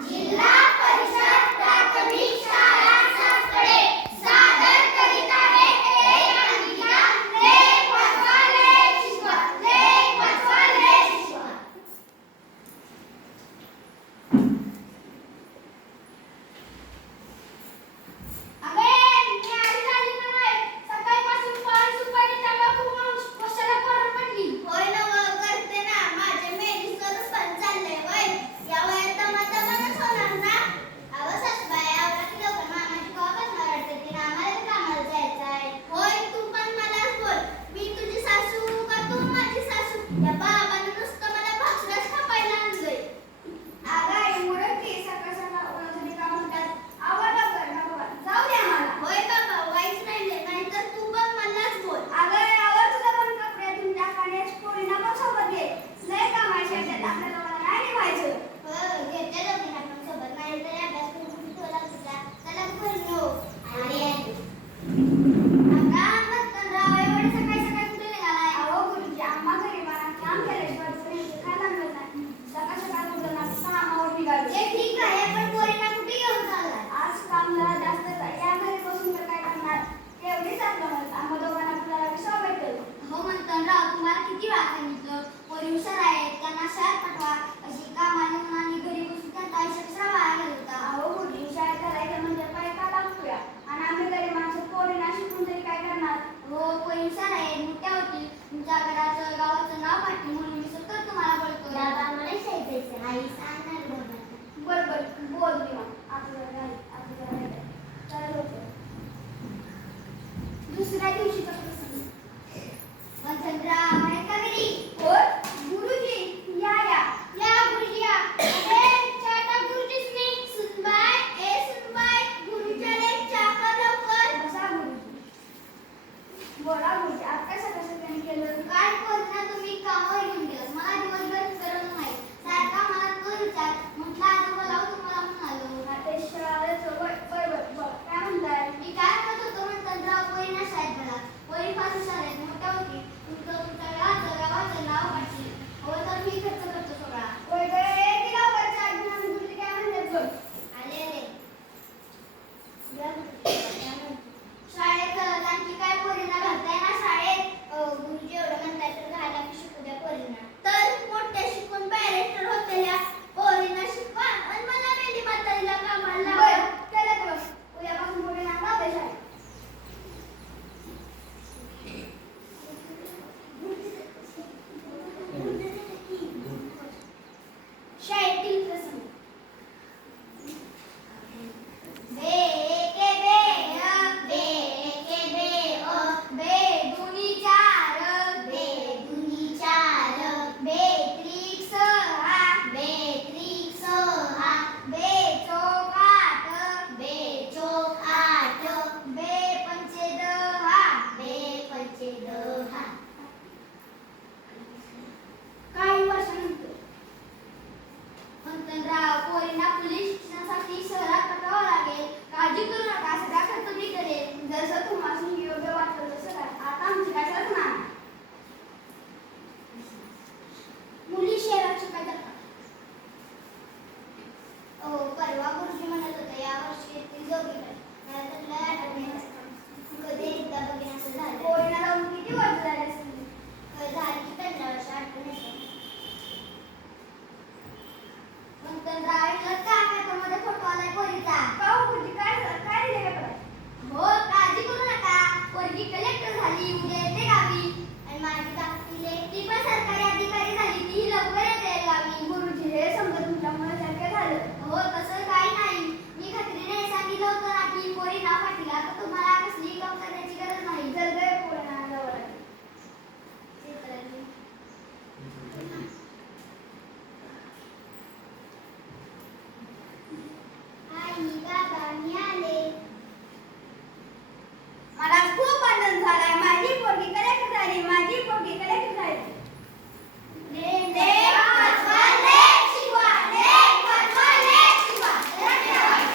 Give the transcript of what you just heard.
de lá. बोला म्हणजे आता सगळं सगळ्यांनी केलं? काय करणार तुम्ही? कामं घेऊन हो I don't know.